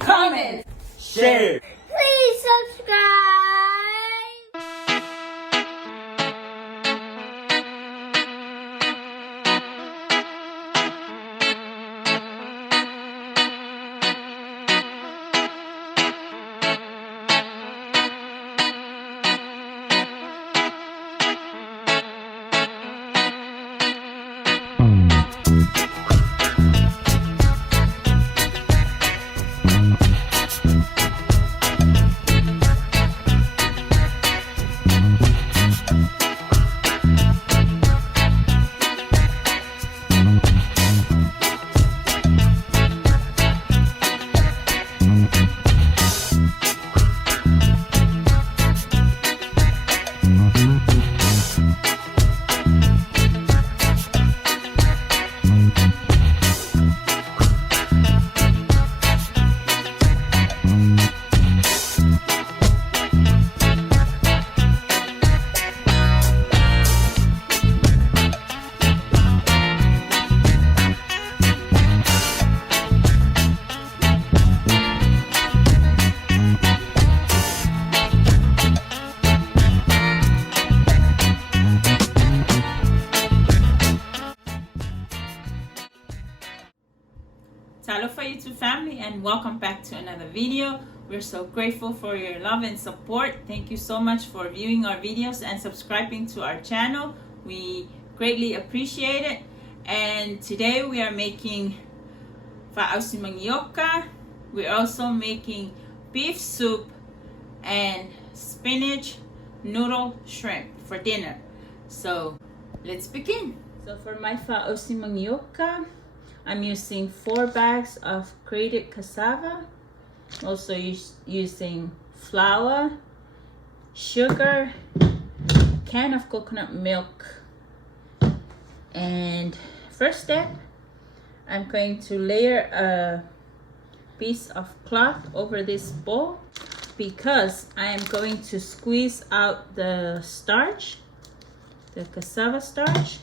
comment, share. please subscribe. Talofa YouTube family, and welcome back to another video. We're so grateful for your love and support. Thank you so much for viewing our videos and subscribing to our channel. We greatly appreciate it. And today we are making fa'ausi manioka. We're also making beef soup and spinach noodle shrimp for dinner. So let's begin. So for my fa'ausi manioka, I'm using 4 bags of grated cassava. Also using flour, sugar, can of coconut milk. And first step, I'm going to layer a piece of cloth over this bowl because I am going to squeeze out the starch, the cassava starch.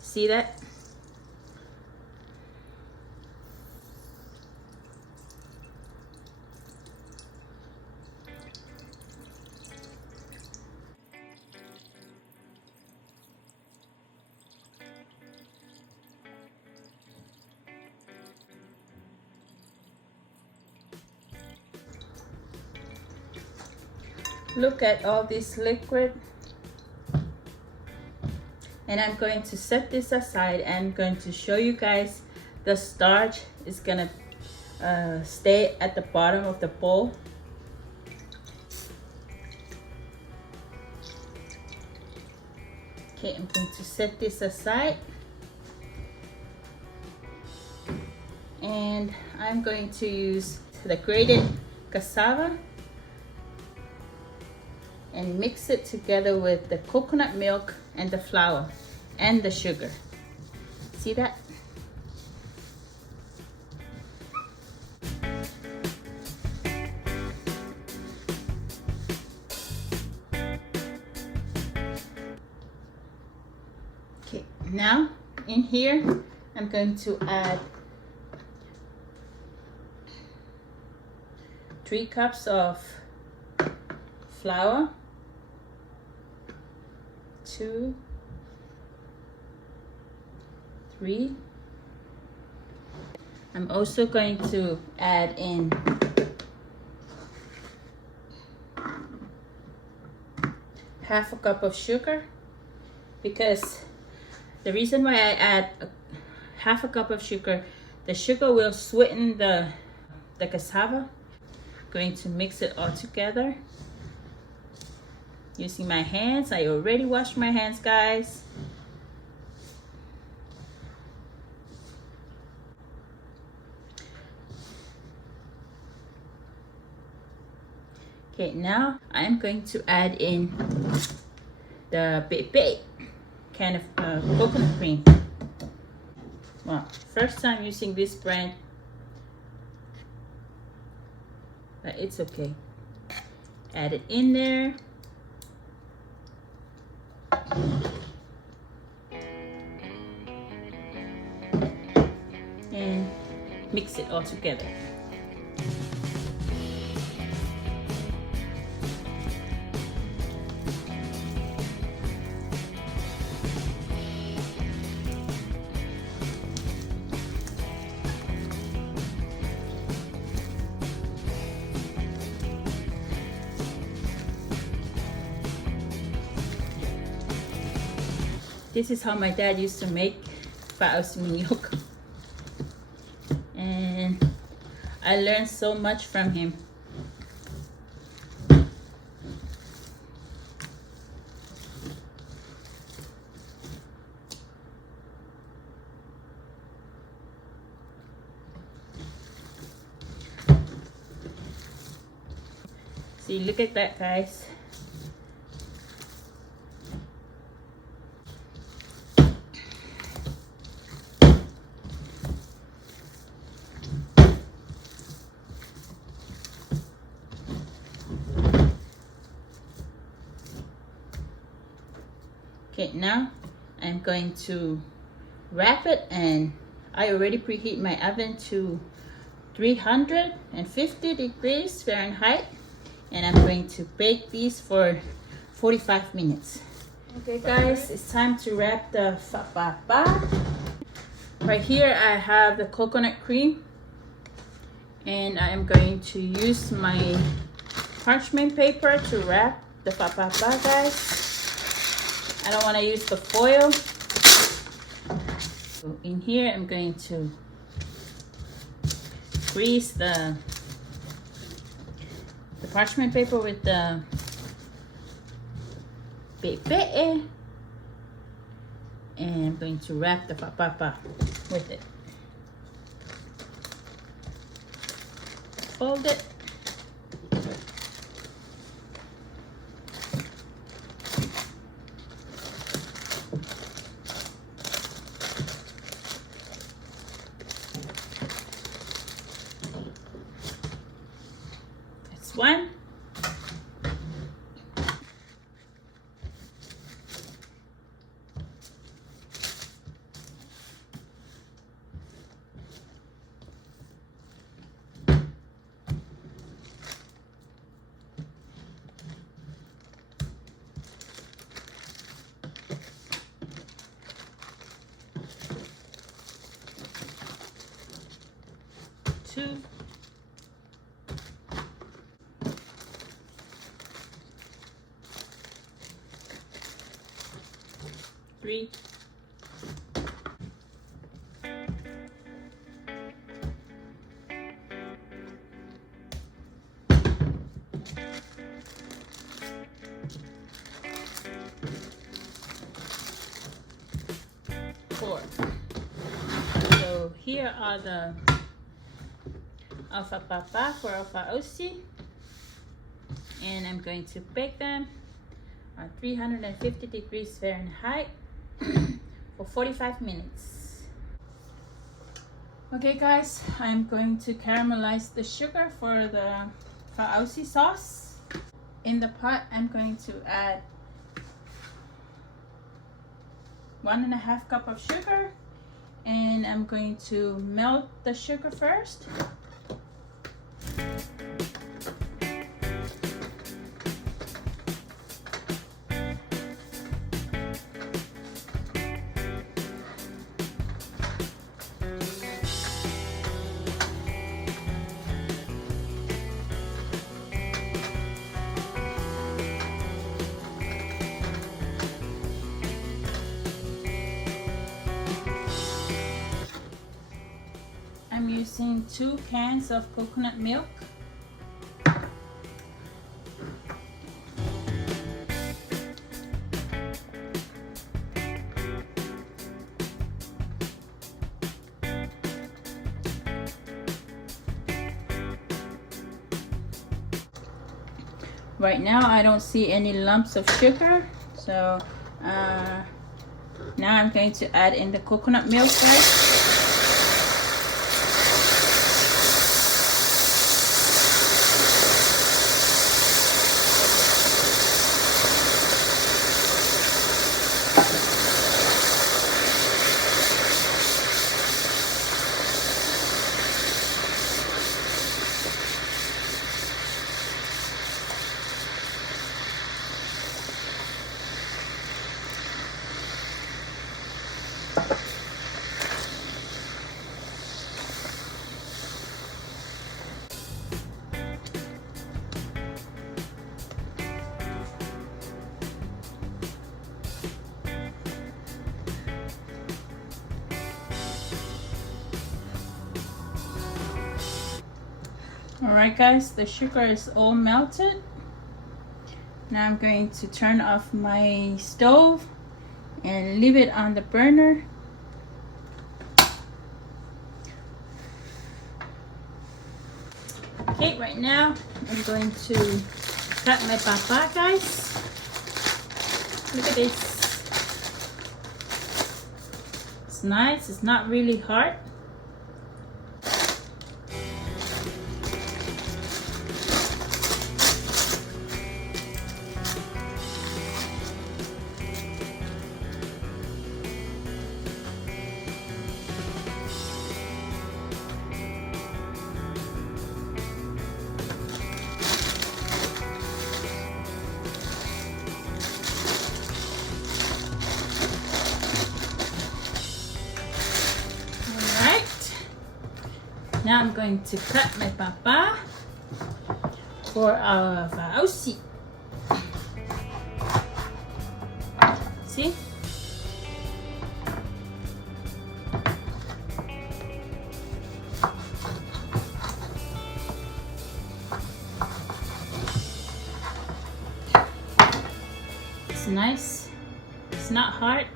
See that? Look at all this liquid. And I'm going to set this aside. I'm going to show you guys the starch is gonna stay at the bottom of the bowl. Okay, I'm going to set this aside. And I'm going to use the grated cassava and mix it together with the coconut milk and the flour and the sugar. See that? Okay, now in here I'm going to add 3 cups of flour, 2, 3. I'm also going to add in half a cup of sugar, because the reason why I add half a cup of sugar, the sugar will sweeten the cassava. Going to mix it all together using my hands. I already washed my hands, guys. Okay, now I'm going to add in the WER'E kind of coconut cream. Well, first time using this brand, but it's okay. Add it in there. And mix it all together. This is how my dad used to make manioka. And I learned so much from him. See, look at that, guys. Okay, now I'm going to wrap it, and I already preheat my oven to 350 degrees Fahrenheit, and I'm going to bake these for 45 minutes. Okay guys, it's time to wrap the wrapapa. Right here I have the coconut cream, and I am going to use my parchment paper to wrap the wrapapa, guys. I don't want to use the foil. So in here, I'm going to grease the parchment paper with the WER'E, and I'm going to wrap the wrapapa with it. Fold it. One. Two. 3. 4. So here are the wrapapa for alpha OC, and I'm going to bake them at 350 degrees Fahrenheit for 45 minutes. Okay guys, I'm going to caramelize the sugar for the fauci sauce. In the pot, I'm going to add 1.5 cup of sugar, and I'm going to melt the sugar first. I'm using 2 cans of coconut milk. Right now I don't see any lumps of sugar, so now I'm going to add in the coconut milk, guys. Alright guys, the sugar is all melted. Now I'm going to turn off my stove and leave it on the burner. Okay, right now I'm going to cut my papa, guys. Look at this. It's nice, it's not really hard. Now I'm going to cut my papa for our vauci. See? It's nice. It's not hard.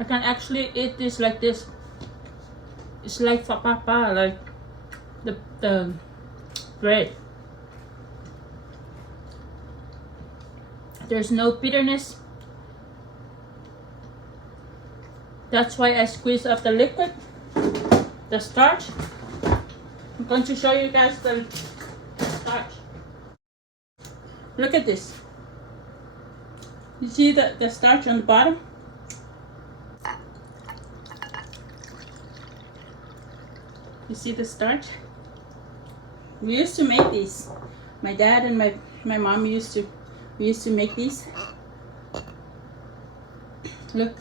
I can actually eat this like this. It's like papa, like the bread. There's no bitterness. That's why I squeeze up the liquid, the starch. I'm going to show you guys the starch. Look at this. You see the starch on the bottom? You see the starch? We used to make these. My dad and my mom we used to make these. Look.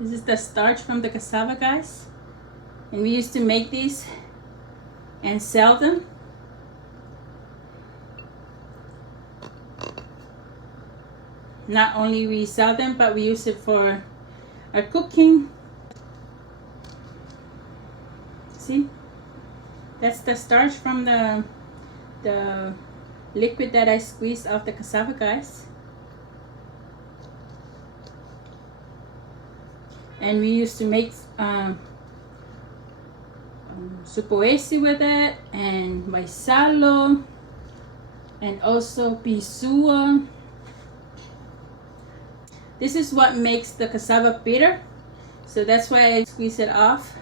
This is the starch from the cassava, guys. And we used to make these and sell them. Not only we sell them, but we use it for our cooking. See, that's the starch from the liquid that I squeezed off the cassava, guys. And we used to make SUPPORT.AND with it, and maisalo, and also PLESSURE. This is what makes the cassava bitter, so that's why I squeeze it off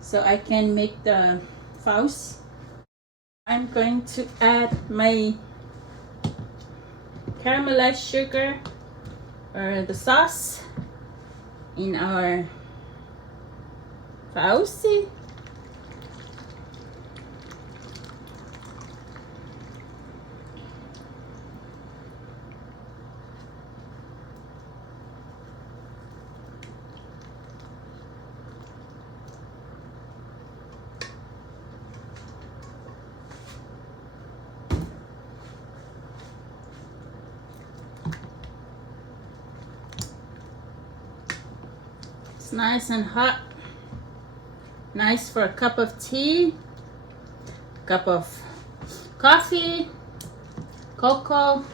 so I can make the faust. I'm going to add my caramelized sugar or the sauce in our faust. It's nice and hot. Nice for a cup of tea, cup of coffee, cocoa.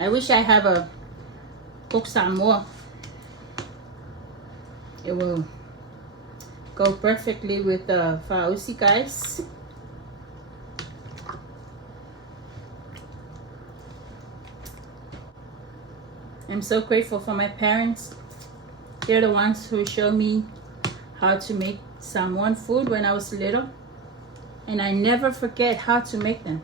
I wish I have a cook some more. It will go perfectly with the fauci, guys. I'm so grateful for my parents. They're the ones who showed me how to make salmon food when I was little, and I never forget how to make them.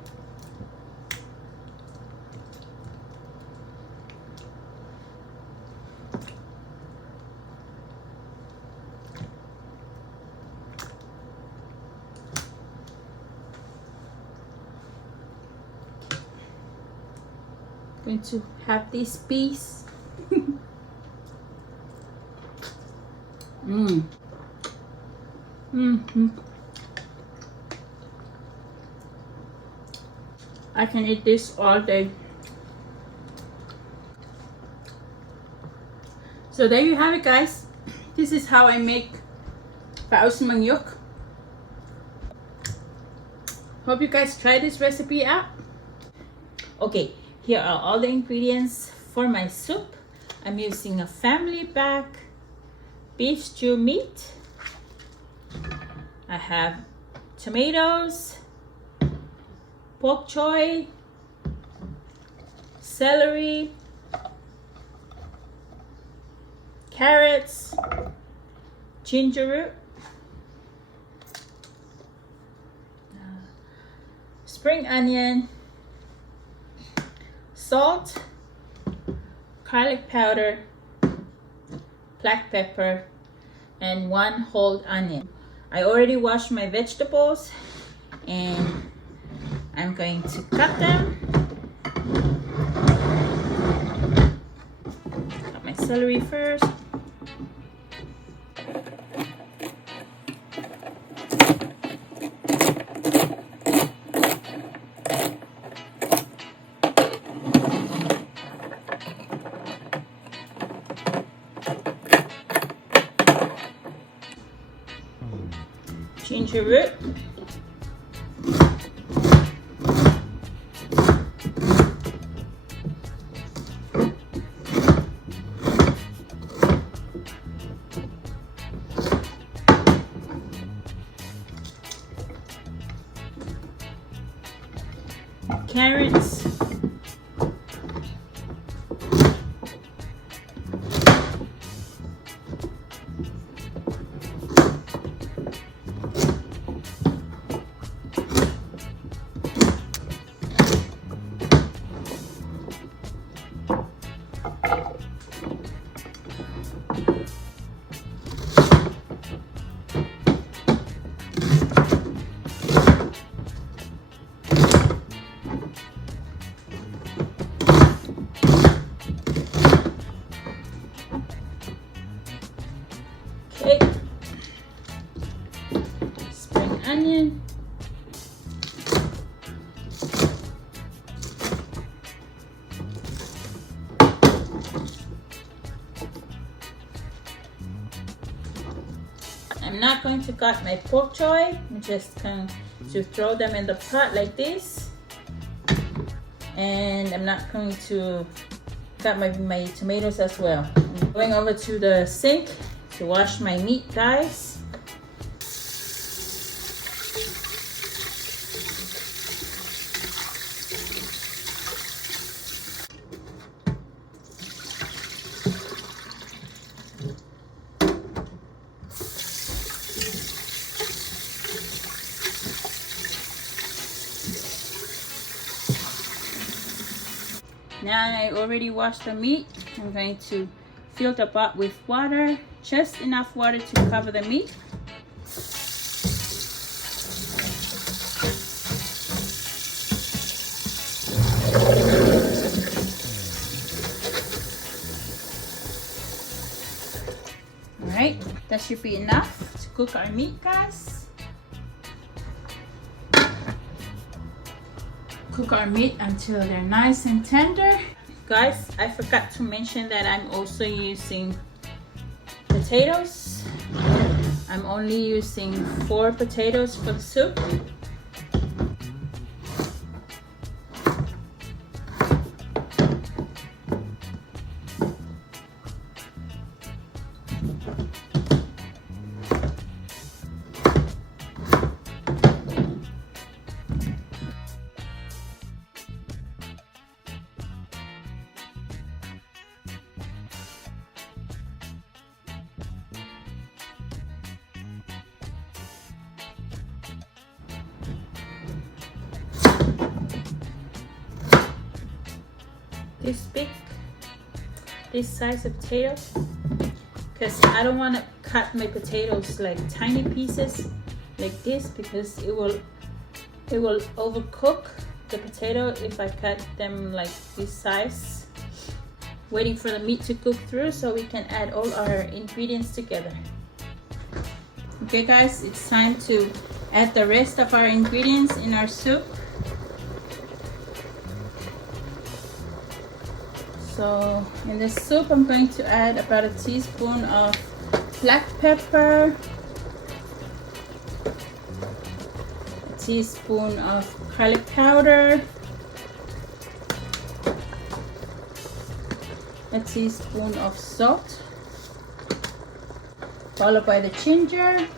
Going to have this piece. I can eat this all day. So there you have it, guys. This is how I make paus manioka. Hope you guys try this recipe out. Okay, here are all the ingredients for my soup. I'm using a family pack beef stew meat. I have tomatoes, bok choy, celery, carrots, ginger root, spring onion, salt, garlic powder, black pepper, and 1 whole onion. I already washed my vegetables and I'm going to cut them. Cut my celery first. Ginger root, carrots, spring onion, I'm not going to cut my pork choy. I'm just going to throw them in the pot like this, and I'm not going to cut my tomatoes as well. I'm going over to the sink to wash my meat, guys. Now I already washed the meat. I'm going to fill the pot with water, just enough water to cover the meat. Alright, that should be enough to cook our meat, guys. Cook our meat until they're nice and tender. guys, I forgot to mention that I'm also using potatoes. I'm only using 4 potatoes for the soup. This size of potatoes, because I don't want to cut my potatoes like tiny pieces like this, because it will overcook the potato if I cut them like this size, waiting for the meat to cook through so we can add all our ingredients together. Okay guys, it's time to add the rest of our ingredients in our soup. So in this soup, I'm going to add about a teaspoon of black pepper, a teaspoon of garlic powder, a teaspoon of salt, followed by the ginger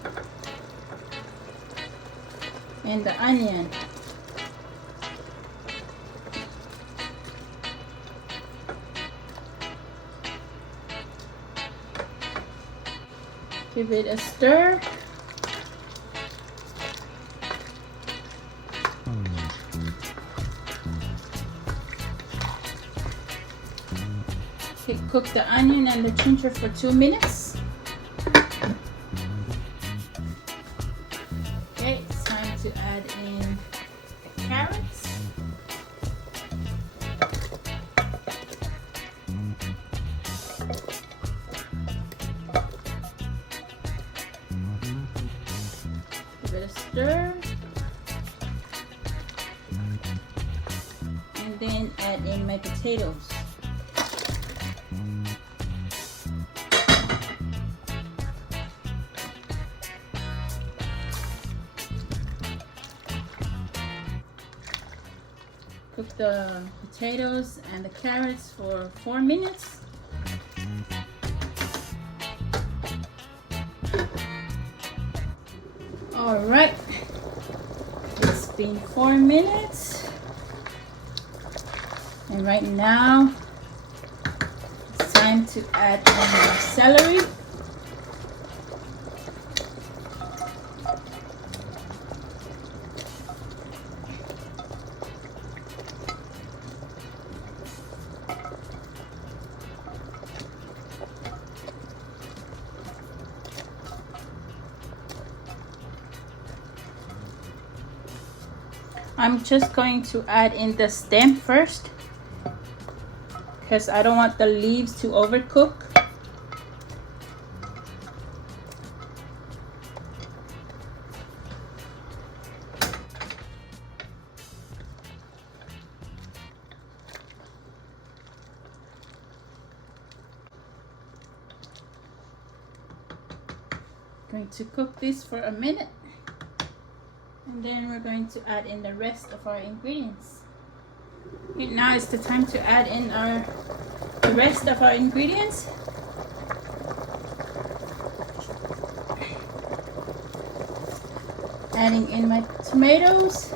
and the onion. Give it a stir. Okay, cook the onion and the ginger for 2 minutes. Okay, it's time to add in the carrots. Stir, and then add in my potatoes. Cook the potatoes and the carrots for 4 minutes. All right, it's been 4 minutes, and right now it's time to add in the celery. I'm just going to add in the stem first, because I don't want the leaves to overcook. Going to cook this for a minute. And then we're going to add in the rest of our ingredients. Okay, now it's the time to add in the rest of our ingredients. Adding in my tomatoes.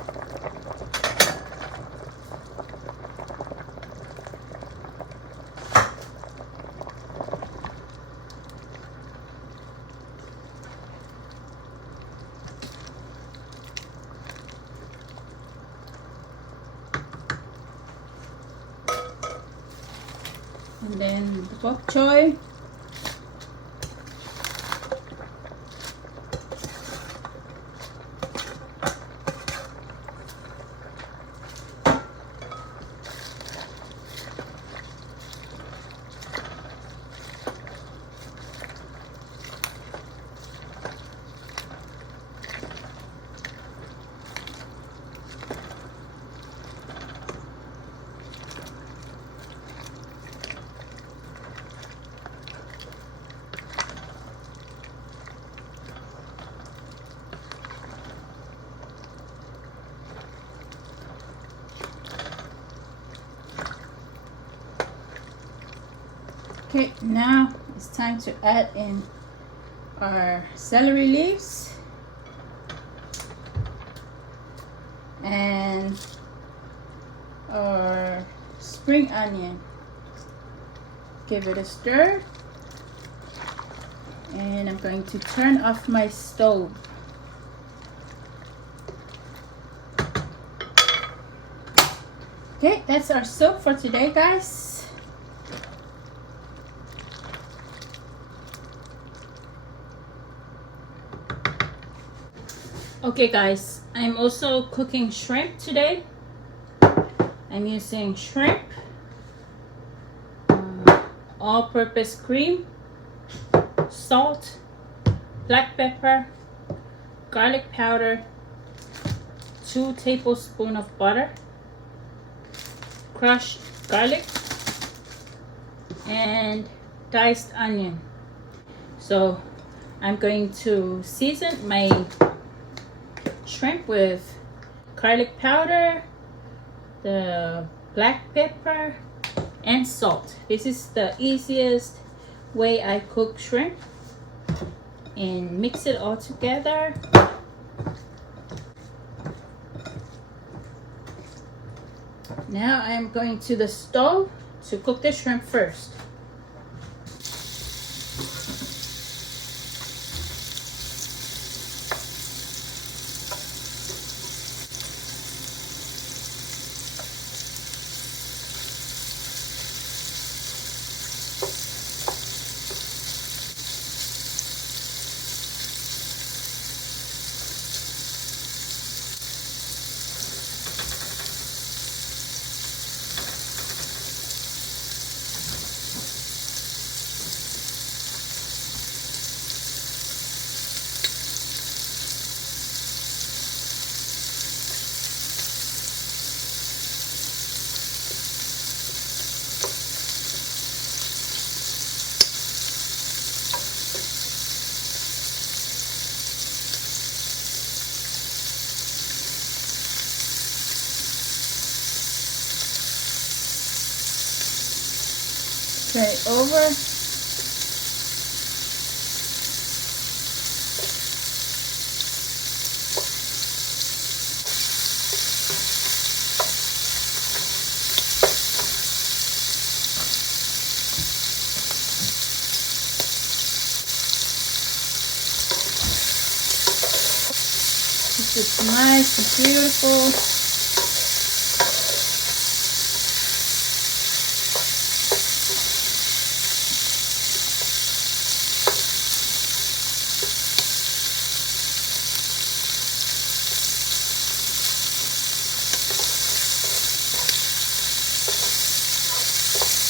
And then the bok choy. Okay, now it's time to add in our celery leaves and our spring onion. Give it a stir, and I'm going to turn off my stove. Okay, that's our soup for today, guys. Okay guys, I'm also cooking shrimp today. I'm using shrimp, all-purpose cream, salt, black pepper, garlic powder, 2 tablespoons of butter, crushed garlic, and diced onion. So I'm going to season my shrimp with garlic powder, the black pepper, and salt. This is the easiest way I cook shrimp, and mix it all together. Now I'm going to the stove to cook the shrimp first. Turn it over. This is nice and beautiful.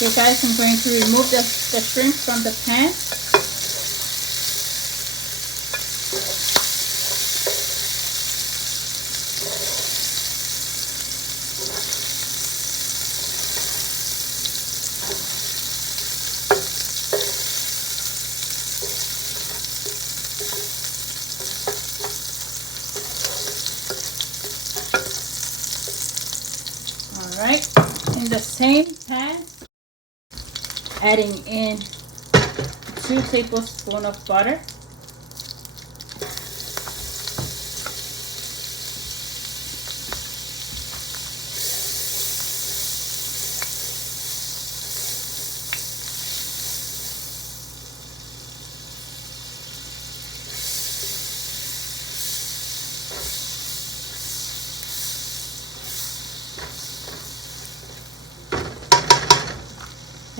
Okay guys, I'm going to remove the shrimp from the pan. Alright, in the same pan, adding in 2 tablespoons of butter,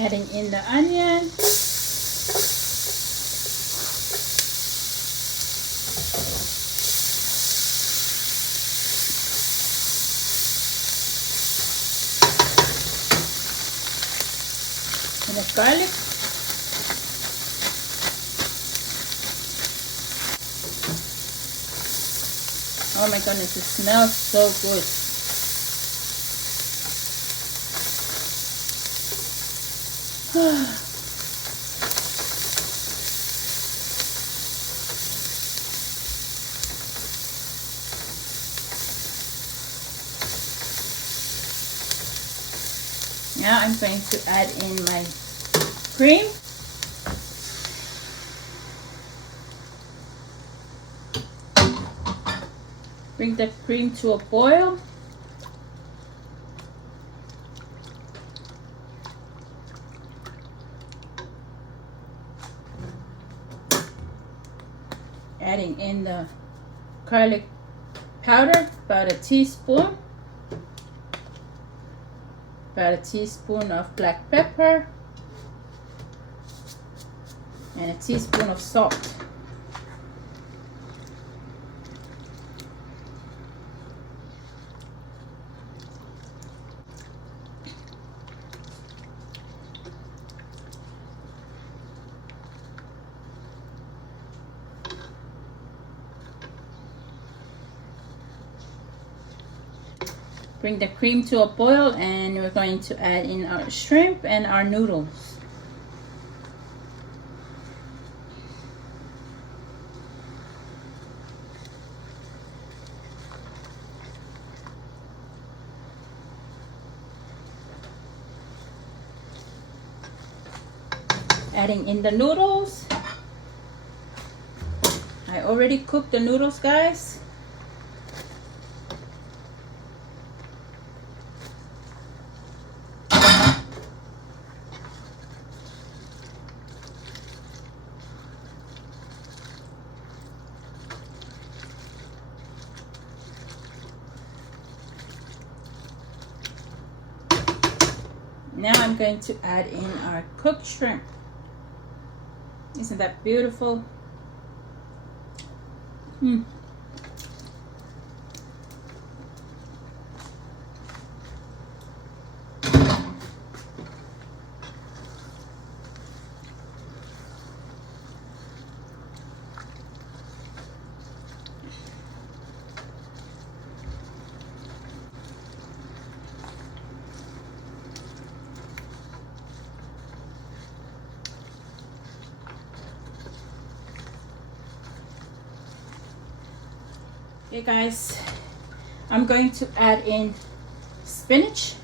adding in the onion, and the garlic, oh my goodness, it smells so good. Now I'm going to add in my cream. Bring the cream to a boil. Adding in the garlic powder, about a teaspoon. About a teaspoon of black pepper. And a teaspoon of salt. Bring the cream to a boil, and we're going to add in our shrimp and our noodles. Adding in the noodles. I already cooked the noodles, guys. Now I'm going to add in our cooked shrimp. Isn't that beautiful? Okay guys, I'm going to add in spinach.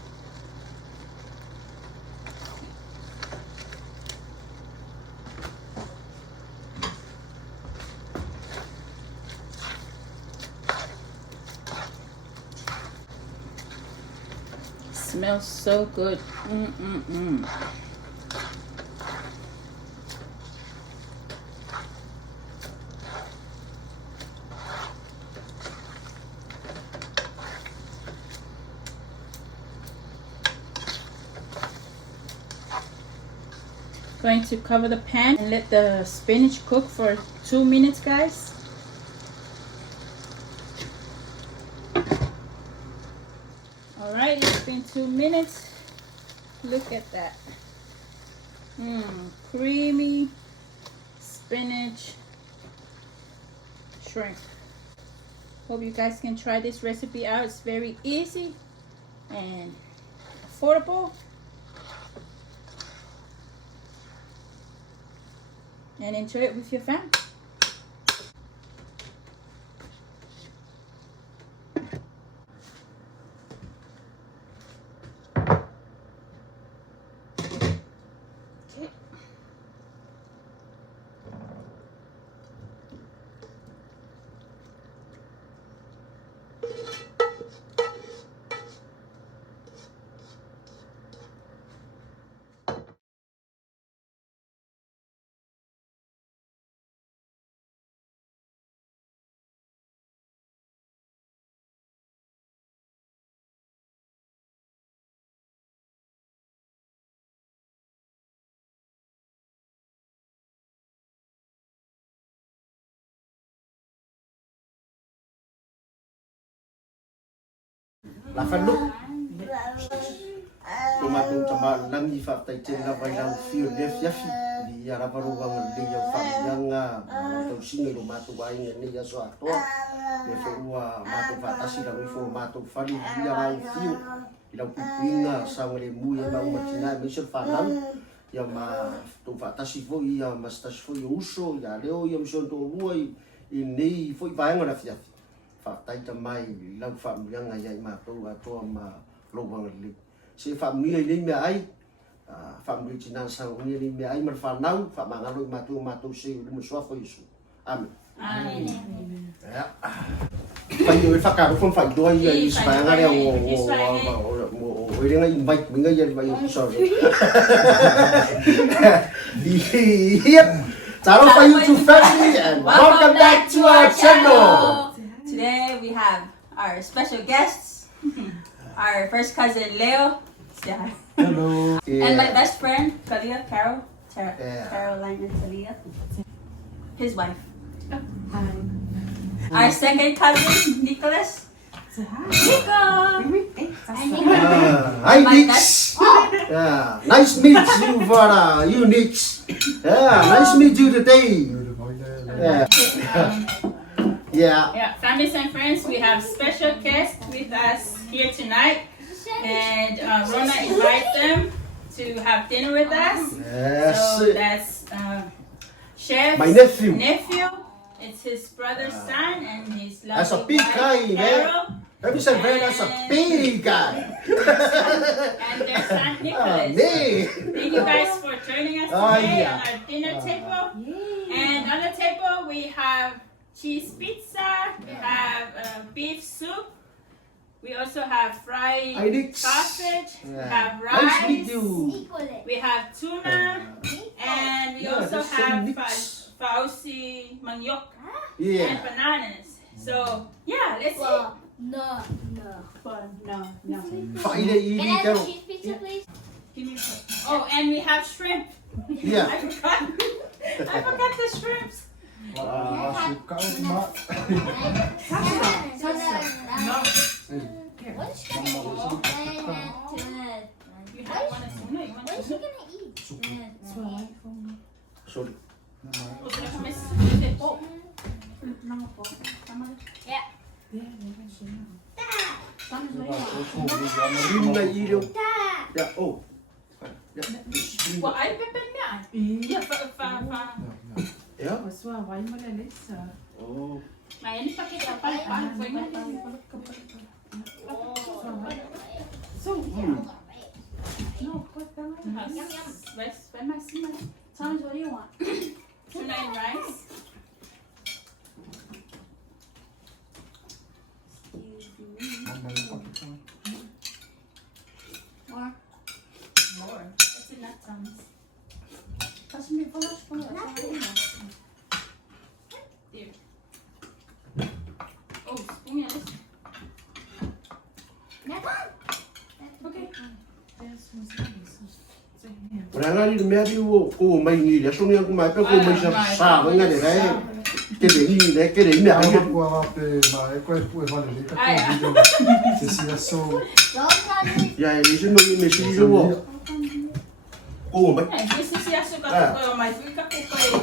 Smells so good. Going to cover the pan and let the spinach cook for 2 minutes, guys. All right, it's been 2 minutes. Look at that. Creamy spinach shrimp. Hope you guys can try this recipe out. It's very easy and affordable. And enjoy it with your family. Okay. La fanuk tomato tama langi fa tai te la vai lau fio le fiafi di ara paru wa le ya fa yang to singi lo matu wa inga ni ya so ato le fo wa matu fa tasi la fo matu fa di ya lau fio ila kuinga sa le mu ya ba matina me so fa lan ya ma to fa tasi fo ya ma sta fo yo uso ya leo ya so to ruai ini fo va nga la fiafi fa tai ta mai lau fa yang ya ma to ma lo wa li se fa mi le me ai family china sa ni me ai mar fa nau fa mangalo matu se mo so fo isu amen ya phải người phát cả không phải đôi gì phải ngay đây o đây ngay invite mình ngay vậy sorry TALOFA YouTube family and welcome back to our channel. Today we have our special guests, our first cousin Leo, Hello. and my best friend Carol, Yeah. Caroline and Talia, his wife. Our second cousin Nicholas. Nico. Hi Nix. Yeah, nice meet you for you Nix. Yeah, nice meet you today. Yeah. Yeah. Yeah, families and friends, we have special guests with us here tonight, and Rona invited them to have dinner with us. Yes. So that's Chef's My nephew. It's his brother's son and his That's a lovely big wife, guy, man. Carol, Every time that's a big guy. and their son Nicholas. Me. Thank you guys for joining us Oh, today yeah. on our dinner table. And on the table we have cheese pizza, we have beef soup, we also have fried Hi, Nix. sausage, we Yeah. have Nice to meet rice, you. we have tuna, and we Yeah, also that's so have Nix. fauci manioka and Yeah. bananas. So yeah, let's eat. No. No. Phải đi Can I đi have theo. a cheese pizza, please? Give me. Oh, and we have shrimp. Yeah. I forgot. I forgot the shrimps. Suka mak. What's she gonna eat? You have one tuna. You want What is she tuna? gonna eat? Sorry. Oh, should I come and oh. Yeah. Lim này đi đâu? Dad. Dạ. Oh. Dạ. Well, I pepper me. Yeah, fa. Yeah. Oh. May ini pakai apa? Foi mais. Vai mais cima. Thomas, what do you want? Tuna and rice. More. Lord, that's enough Thomas. There. Oh, spoon ya. Okay. Orang ni dia di ko mai ni dia so ni aku mai pe ko mai sa với ngay để đấy. Cái để ni đấy, cái để mẹ Ai anh. qua pe ma e ko e vale ni ka Ai, ko video. Se sia so. Don't touch it. Dạ, đi xin lỗi mình xin lỗi. Cô mai. Esse se açúcar com coisa, mas fica com coisa.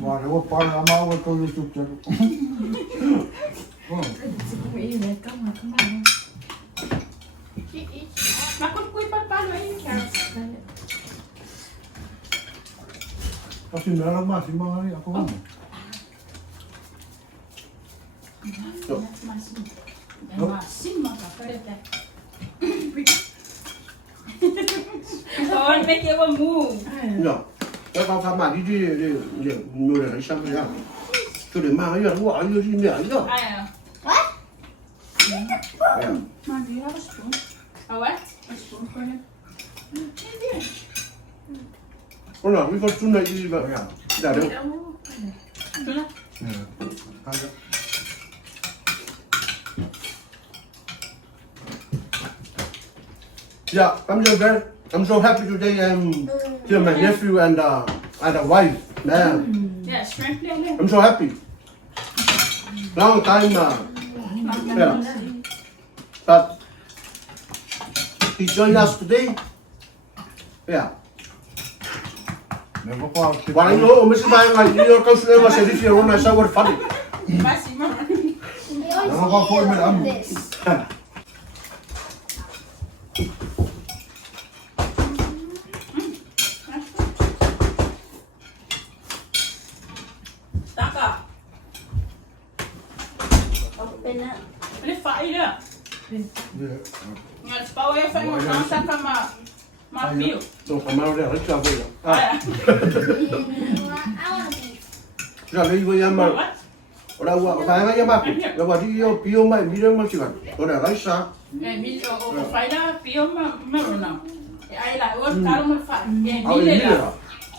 Ma ne wo pa na ma wo ko YouTube channel. Oh. Mas quando foi para palo aí, cara. Kasi meron ma si mga ni ako. Masima, cara. Oh, make it one move. Dạ. Cái con pha mà đi nuôi để sang cái nào. Tôi để mang cái gì nó gọi như gì mẹ ấy rồi. I know. Mom, do you have a spoon? A what? A spoon for him? Con nào cái con chun này đi vậy? Dạ được. Tuna? Kaya. Yeah, I'm so happy today to my nephew and a wife. Man, Yeah, shrimp little. I'm so happy. Long time, yeah. But he joined us today. Yeah. Never pa. Wala yo, umisi ba yung yung kausunan mo sa Rifi Rona sa word funny. Masima. We always Ano ba po, eat madam? this. Taka. Open up. Ini fire dia. Ngal spawe fa mo kanta kama Matthew. Don't come out there, let's go. Ah. Ra lấy với em mà. What? Ora wa fa ya ma. Ya wa di yo pio mai mi re ma chikan. Ora lai sa. Mi o fai da pio ma no. Ai la o calo ma fa. Mi Au le ni la. la.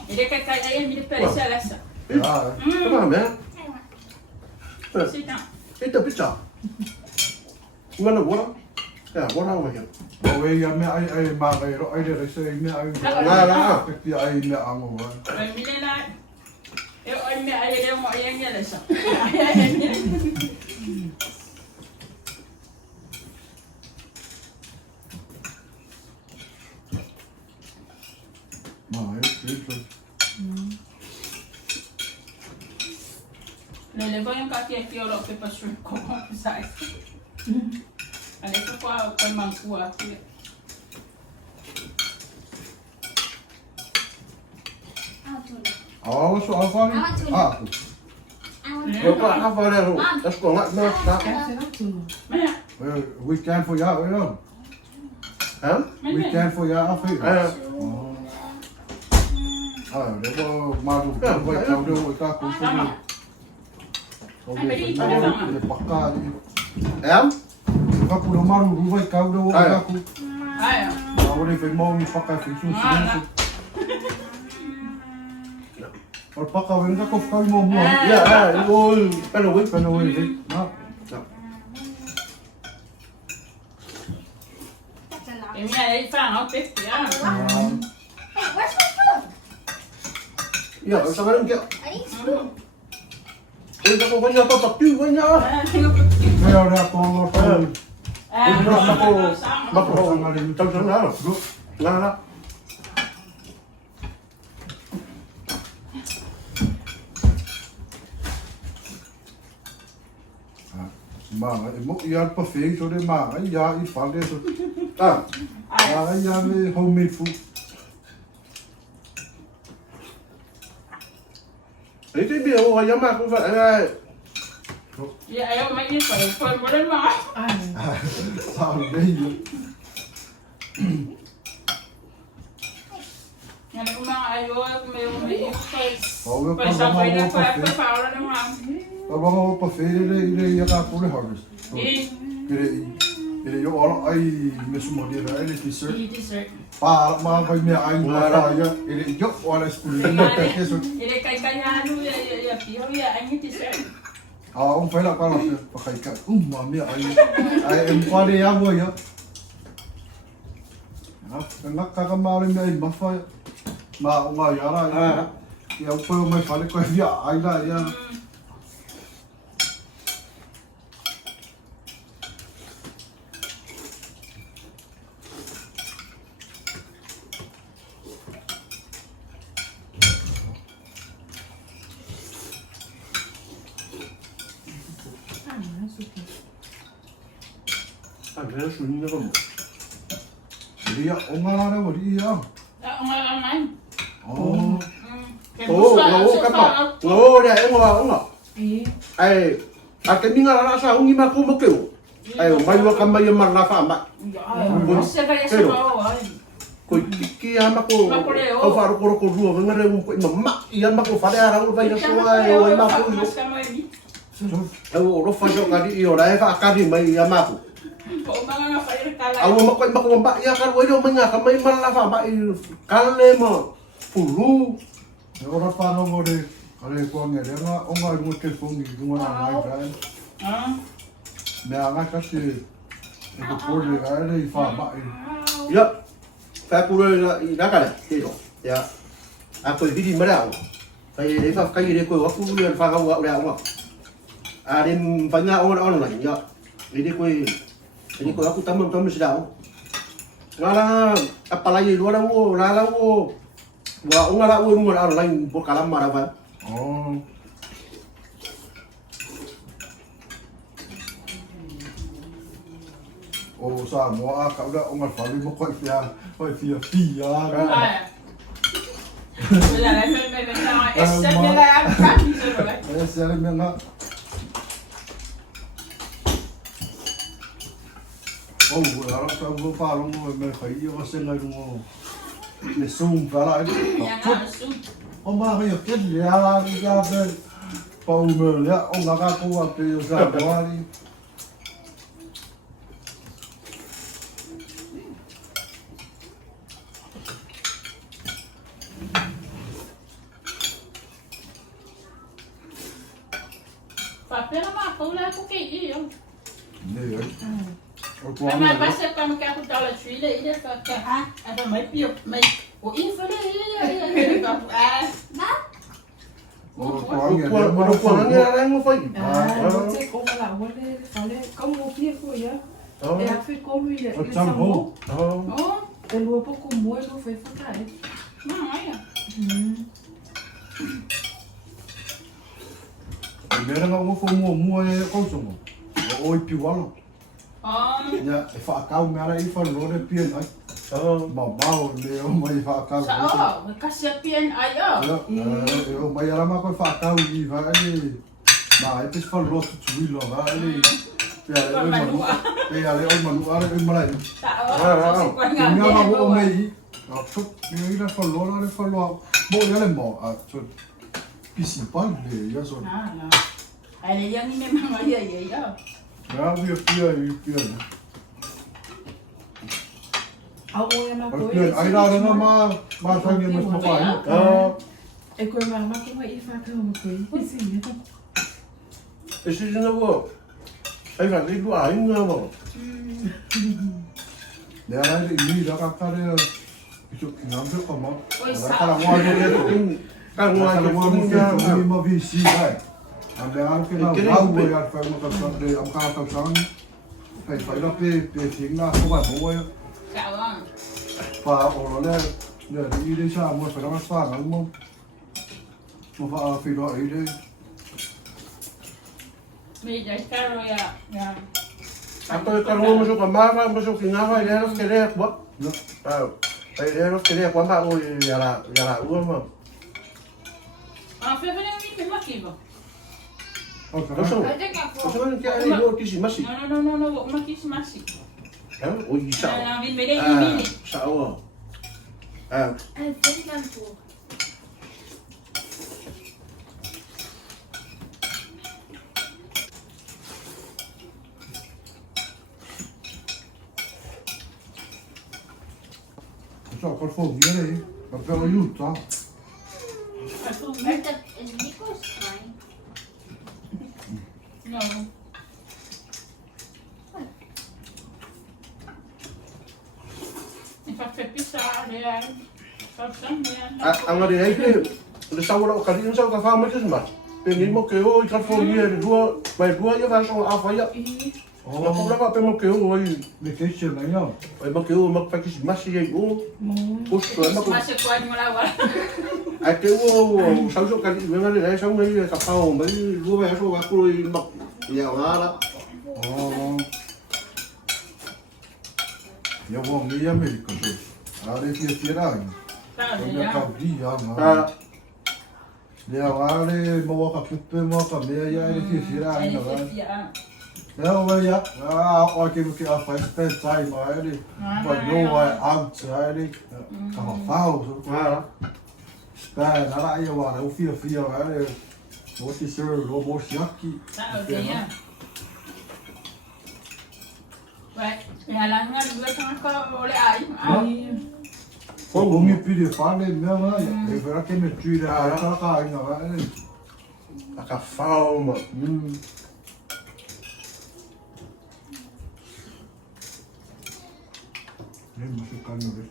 Ele que cai aí mi per essa lessa. Ah, Come on, man. Sit down. Eat the pizza. You want the water? Yeah, water over here. bảo vệ nhà mẹ ai mà cái đó ai để xây mẹ ai cái kia ai mẹ ăn rồi. Mi le la. Eu ai me ai le mo ai nge lessa. Mà ấy rồi. Le voy a encajar aquí o lo que pasó como sabes. Adesso qua poi manco aqui. Ồ, số áo con. À, Yo pa ha fa le. Let's go like no stop. Mẹ, weekend for ya rồi đó. Hả? Weekend for ya phi. Để có mà được vậy cháu đâu người ta cũng không được. Không biết để bắt cá đi. Em? Các cụ mà đủ vậy cháu đâu người ta cũng. ai à. Cháu đây phải mong bắt cá phải xuống xuống. Kalau pak kawin ka kof kawin mo mo. Yeah, ôi, cái đồ Kan away đi. Đó. E mi hai fa no te ya. Hey, where's my spoon? Yeah, sao cái kia? I need spoon. Ôi, sao có nhà tao tập chứ với nhau? Kaya ra ko ko. Ôi, nó bắt đầu trong sáng đó rồi. Là. Mà mo ia pa fe so de ma ai ya I fa de so. Ai ya me homemade food. Ấy cái biểu hồi nhắm mặt cũng vậy này. Ya eu mai ni fa mo le ma. Sao đây? Ya le ma ai yo me Ồ, cái Pues con foi mà da pa foi fe. pa ora no ma. Ba pa fe de ya ka ko le harvest. E Ele yo ora ai me sumo de ra ele t-shirt. dessert. Pa ma vai me ai ma fa ya. Ele yo ora school de no te que so. Ele cai halu ya pio ya ai dessert. Ông phải là con là phải cả mà mẹ ai em qua đi ăn rồi nhá. Cái ngắt cái mau lên đây mà phải mà ông ngoài giá là thì ông phải mới phải quay vía ai lại nha. Cái nó xuống nó không. Đi ông ngon đâu mà đi á. Ông anh. Ồ. Các bạn. Ồ, đây em ngồi ngồi. Ai, cái miếng là sao ông mà không có kiểu. Ai, mai vừa cầm mai mà là phạm bạn. Você vai esse mal aí. Coi kia mà cô. Ông phải cô rùa với người ông coi mà mắc, yên mà cô phải ra đâu phải nó xuôi rồi mà cô. Đâu nó phải cho cái đi đấy phải cái gì mày mà cô. Ông mà coi mà cô bạn ya cái đâu mình à cái mấy mà là phạm bạn cái lên mà phủ lu. Nếu nó pha nó vô đi. Cái này con người đấy ông ngồi một cái phòng nghỉ cũng là ngay cái. Mẹ ngay cái gì. Cái cô đi cái đây pha bạn. Ya. Phải cô đây là đã cái này. Thế rồi. Ya. À coi cái gì mà đâu. Cái đấy phải cái gì đấy coi cô liền pha không gạo đâu không. À đêm phải ngao on này nhá. Ini kau aku tamu sedang. Ngala apalagi luar aku, lala aku. Wa ngala aku rumah orang lain por kalam maravan. Ồ. Ồ sao mua cậu đã ông phải đi mua quậy phía phi à. Đấy xe lên miệng đó. Ồ, đó sao vô pha luôn rồi mình phải yêu sinh này đúng không? le zoom fala ai Yang ah, soup. o ma ri ke le ala ya be pa u me le o nga ka ko a pe o sa boari Papel mah kau lah aku kayak dia. ne o to Mas vai ser para não quer com tal filha, ele só quer ada mai pio, mai o info ele ah. o to Ko ange ko le ko ngi ara mo fai. Não sei como lá, olha, falei, como o pia foi, é a fui como ele, o ele tam ho chamou, Oh, ele o pouco molho, foi facar. não, olha. me nga mo fo mo e ko so mo o i pi walo Oh, ya e fa ka me ara i fa lo de pi ai ba ba o le o mai fa ka sa oh, kasih pian ayo. ya o mai ara ma ko fa ka i va ali ma e pe fa lo tu lo va ali ya le o ma ya le o ma lu ara e ma lai Tak oh, so kau nga ingat ma dia. o mai a tu me ira fa lo mo ya le mo a tu pisi pa le ya so Nah, nah. Ada yang ni memang ayah ya. ya vi pi A olha na Porque coisa. aí na arena mas vai vir mais uma pai. É coisa mais como é facar uma coisa, assim, Ese je na wo. Ai va ri lu ai na wo. Ne ara ni da ka kare itu ngam se ko mo. Oi, Ka sa. ra mo ni Ka ngwa ka ke mo fu ni na. ni mo vi si dai. Am le ar ke na wa wo ya fa mo ka sa de am ka ka sang. Kai fa la pe ting na ko ba mo ya. Kau ah. Fa o lo le ne ri de cha mo fa na sa na mo. Mo fa fi lo ai de. Meja caro ya. Ya. Ato ka ro mo so ka ma va mo so ki na va le ro ke le ko. No. Ai le ro ke le ko ma o ya la u ma. Ah, foi bem mesmo aqui, vó. O ka. Ko so. Ada kat Ko so ni ke ai lo ki si masi. No, uma aqui se masih. O i sa. Nah, bin beda ini. Sa o. I think I'm full. So ko fo ni re. Ma pe o aiuto. Is Nico's fine? No. If I fit pizza, yeah. Anga de ai ke. Le sa wala ka ri sa ka fa ma ke ma. Pe ni mo ke o i ka fo ni e rua. Mai rua ia va so a fa ia. Na ko lava pe mo ke o ai. Me ke che na yo. Ai mo ke o ma pa ki si masi ai o. O so ma ko. Masih kuat melawan. Ai ke o sa so ka ri me ma le sa mai ka pa o mai rua va so ka ko i ma. Ia ngara. Oh. Eu vou me América, tu. Are que tirar. Tak Eu ada. já vi já, Ta mano. Eu are mo ka pupe mo ka me ya are que tirar Ini ainda, vai. ya. Eu vai ya. O que que a faz spend time are. But no vai out are. Ka fao. ngara. Spend ara ia wa o fia are. O que ser o mo siaki. Tak ada ya. Baik, halangan dua tengah kau oleh air. O me pide fale mesmo, e verá que me tira a cara ainda, vai. A ka fa o ma. Mas o caminho dele.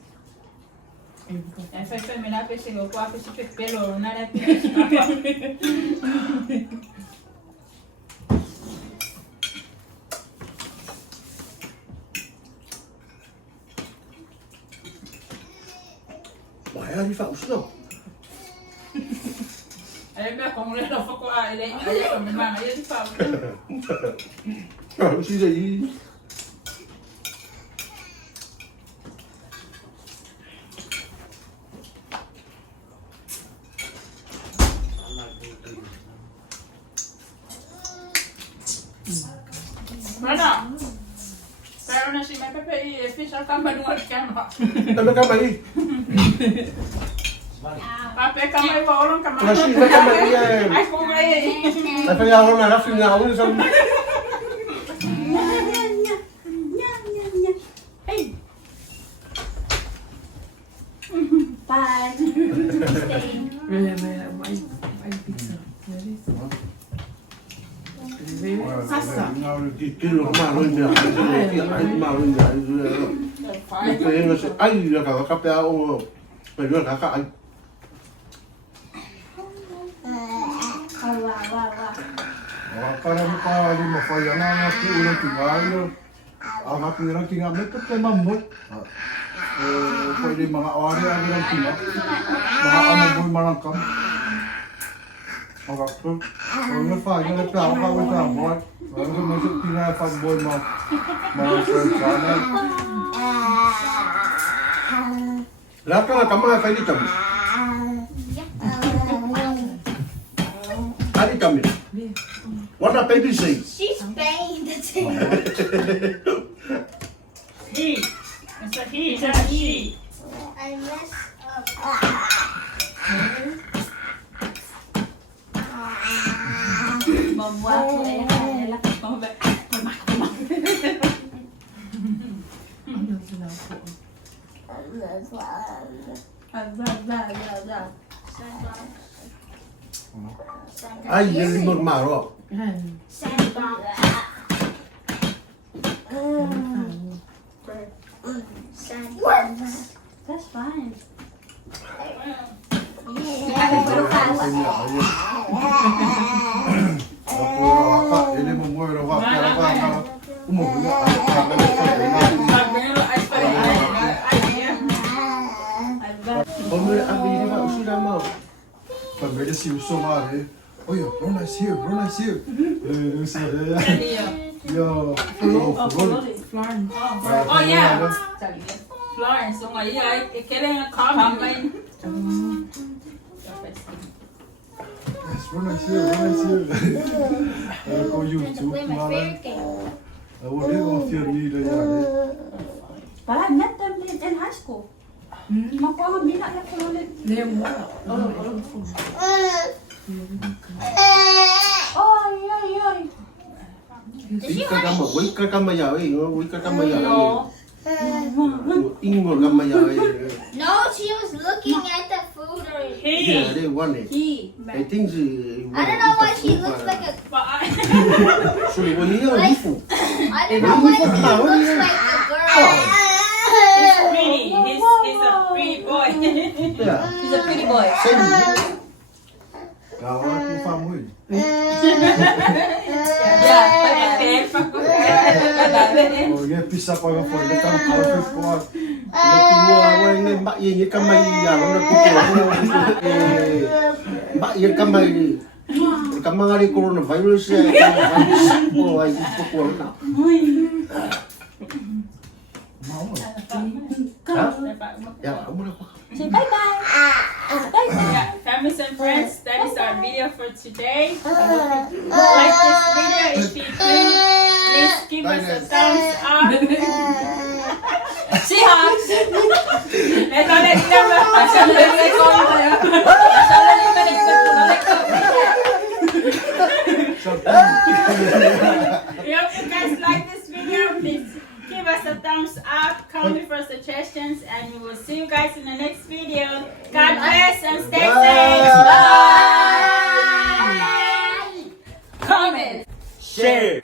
Foi melhor que esse meu quarto se fez pelo nada. Mai ai fa uso. Aí minha mulher não ficou ele aí memang aí de pau. Si dai. Mana? Pero na si may pepe official kamay ng camera. Ano ka ba eh? Pape kamay ba orang kamay? Kasi may kamay yan. Ay kung may. Ay kaya ako na rafi nga ako sa Bye. May pizza. Sasa. kilo malo niya. Ay malo niya. Kaya nga siya, ay nakakape ako. Pero nakaka Para mo pa lima pa yan ang ako ulang tingayo. Ang ako ulang tingayo, may kapay mamot. Pwede mga awari ang ulang tingayo. Mga amoy malangkam. Mga ako. Ano pa, yung nagtao ka with a boy. Ano masuk tingayo pag boy mo. Mga friends sana. lahat ka nga kamay kay Litam. Ay kami. What a baby say. She's banging the table. He. It's a he, not a she. I messed up. Membuatku enak. Ay yan limon maro. Sandbox. Sandbox. That's fine. Ini membuat orang kalau umur Pamilya abi di ba usila mo. Pamilya si Usoma eh. Oh yeah, Rona is here, Rona is here. Yo, Florence. Oh yeah. Florence, so ngayon ay kailangan comment. Yes, Rona is here, Rona is here. Ko YouTube Play my mana. favorite game. Awak dia orang fear ni dah ya. But I met them in high school. Makuha minat na ko ulit. Nemo. Oy, oy, oy. Wika kama ya eh, wika kama ya. No. Ingol kama ya eh. No, she was looking at the food or Yeah, they want it. He. I think she. I don't know why she looks like a So when you are lifu. I don't know why she looks like a girl. He's pretty. He's a pretty boy. Yeah. He's a pretty boy. Same. Kawan aku faham weh. Oh yeah, pisah pada phone dekat kalau phone. Tapi mo away ni mbak ye kamay ya na kuko. Mbak ye kamay ni. Kamang ari coronavirus ya. Oh ay kuko na. Mau. Ha? Ya, kamu na pa. Say bye-bye. Yeah, families and friends, that is our video for today. I hope you like this video. If you do, please give us a thumbs up. She hugs. We hope you guys like this video. Please give us a thumbs up, comment for suggestions, and we will see you guys in the next video. God bless and stay safe. Bye. Comment. Share.